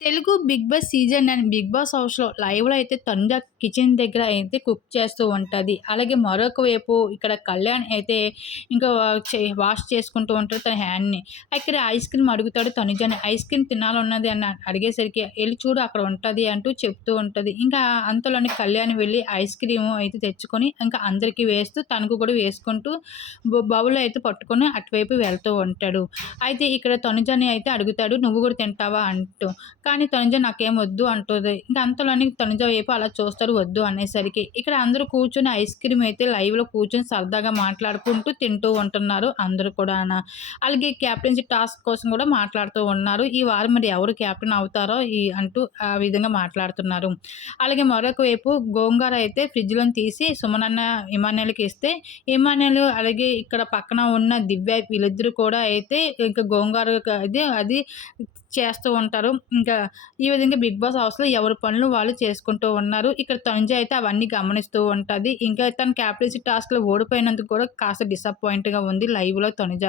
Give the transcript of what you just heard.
Telugu big boss season and big boss హౌస్‌లో లైవ్‌లో అయితే తనుజ కిచెన్ దగ్గర అయితే కుక్ చేస్తూ ఉంటుంది అలాగే మరొక వైపు ఇక్కడ కళ్యాణ్ అయితే ఇంకా చే వాష్ చేసుకుంటూ ఉంటాడు తన హ్యాండ్‌ని. ఇక్కడ ఐస్ క్రీమ్ అడుగుతాడు తనుజని. ఐస్ క్రీమ్ తినాలన్నది అని అడిగేసరికి వెళ్ళి చూడు అక్కడ ఉంటుంది అంటూ చెప్తూ ఉంటుంది ఇంకా అంతలోనే కళ్యాణ్ వెళ్ళి ఐస్ క్రీమ్ అయితే తెచ్చుకొని ఇంకా అందరికీ వేస్తూ తనకు కూడా వేసుకుంటూ బౌల్ అయితే పట్టుకొని అటువైపు వెళ్తూ ఉంటాడు. అయితే ఇక్కడ తనుజని అయితే అడుగుతాడు నువ్వు కూడా తింటావా అంటూ. కానీ తనుజ నాకేం వద్దు అంటుంది. ఇంకా అంతలోని తనుజ వైపు అలా చూస్తారు వద్దు అనేసరికి. ఇక్కడ అందరూ కూర్చొని ఐస్ క్రీమ్ అయితే లైవ్లో కూర్చొని సరదాగా మాట్లాడుకుంటూ తింటూ ఉంటున్నారు అందరూ కూడా అలాగే క్యాప్టెన్సీ టాస్క్ కోసం కూడా మాట్లాడుతూ ఉన్నారు. ఈ వారం మరి ఎవరు క్యాప్టెన్ అవుతారో ఈ అంటూ ఆ విధంగా మాట్లాడుతున్నారు. అలాగే మరొక వైపు గోంగార అయితే ఫ్రిడ్జ్లో తీసి సుమనన్న ఇమాన్యుల్కి ఇస్తే ఇమాన్యుల్ అలాగే ఇక్కడ పక్కన ఉన్న దివ్య వీళ్ళిద్దరూ కూడా అయితే ఇంకా గోంగార అది అది చేస్తూ ఉంటారు. ఇంకా ఈ విధంగా బిగ్ బాస్ హౌస్లో ఎవరి పనులు వాళ్ళు చేసుకుంటూ ఉన్నారు. ఇక్కడ తనుజ అయితే అవన్నీ గమనిస్తూ ఉంటుంది. ఇంకా తన క్యాప్టెన్సీ టాస్క్లో ఓడిపోయినందుకు కూడా కాస్త డిసప్పాయింట్గా ఉంది లైవ్లో తనుజ.